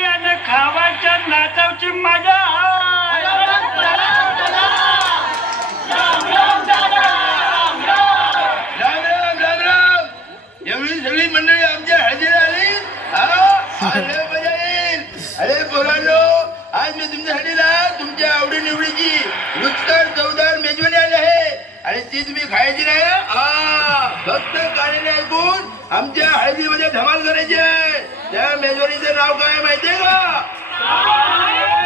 खाली आणि खावाच्या नाचावची मजा. एवढी सगळी मंडळी आमच्या हजेरी आली. अरे मजा आज मी तुमच्यासाठी ना तुमच्या आवडी निवडीची रुचकर चवदार मेजवानी आली आहे. आणि ती तुम्ही खायची नाही फक्त गाणी ऐकून आमच्या हळदीमध्ये धमाल करायची आहे. त्या मेजवानीचं नाव काय माहितीये का?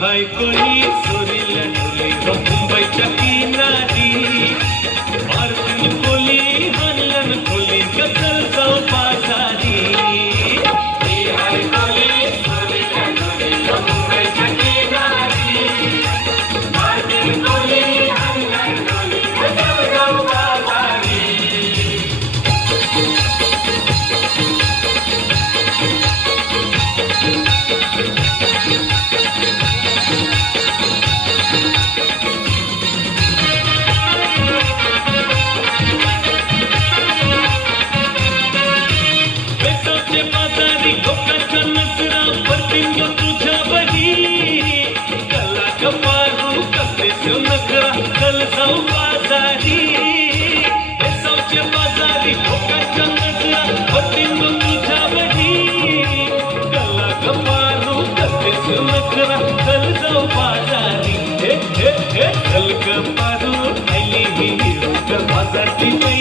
হাই করি Hey, hey, hey, hey, hey, hey, hey, hey, hey, hey,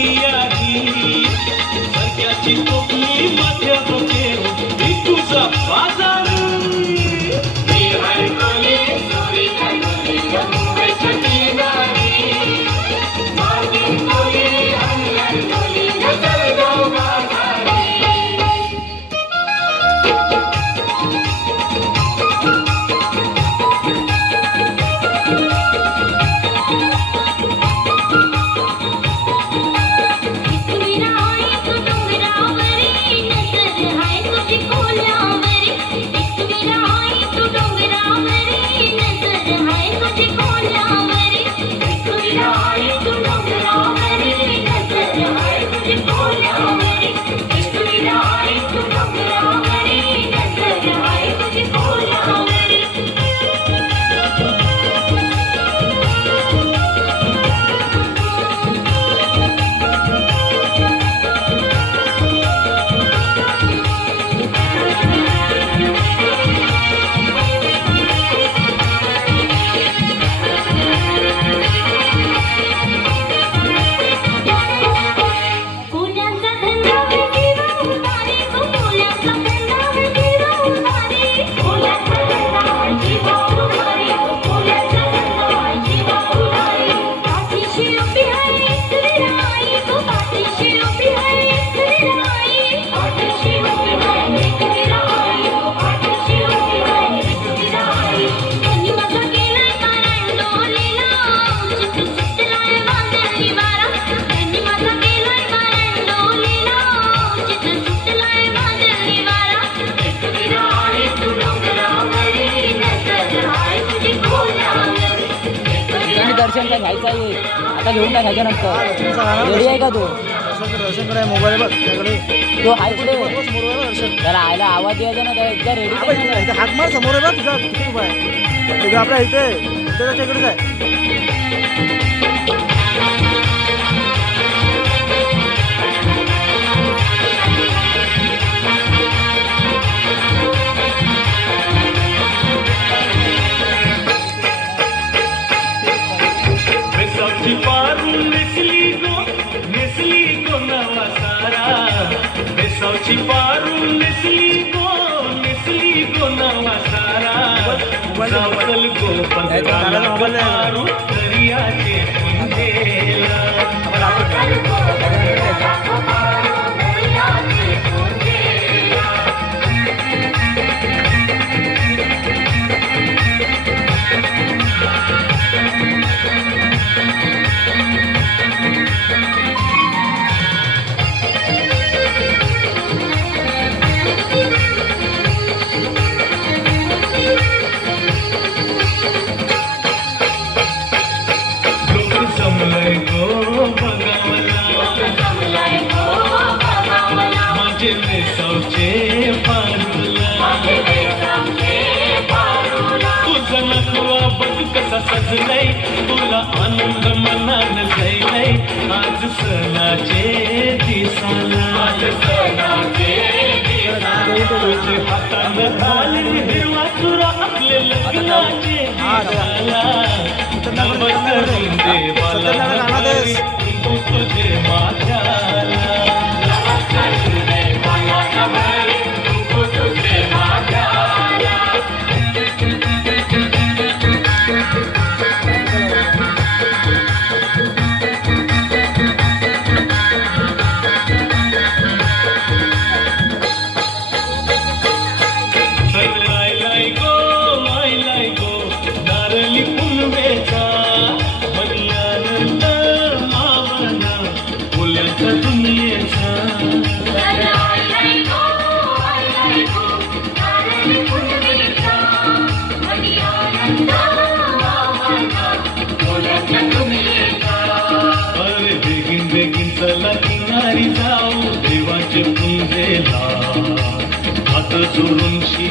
दर्शन घ्यायचा आहे. आता घेऊन काय घ्यायच्या नंतर रेडी आहे का तू? दर्शन आहे मोबाईल तो आहे कुठे? जरा आयला आवाज यायचा ना एकदा रेडी हात मार समोर आहे बघ तुझा आपल्या इथे त्याच्याकडे काय మొబైల్ बघ कसा सजलंय. तुला आनंद मनान जाईलय आज सणाचे दिसाला तुझे हातानं आले हिरवा तुरा आपले लग्नाचे दिसाला नमस्कारून देवाला तुझे Tudo em.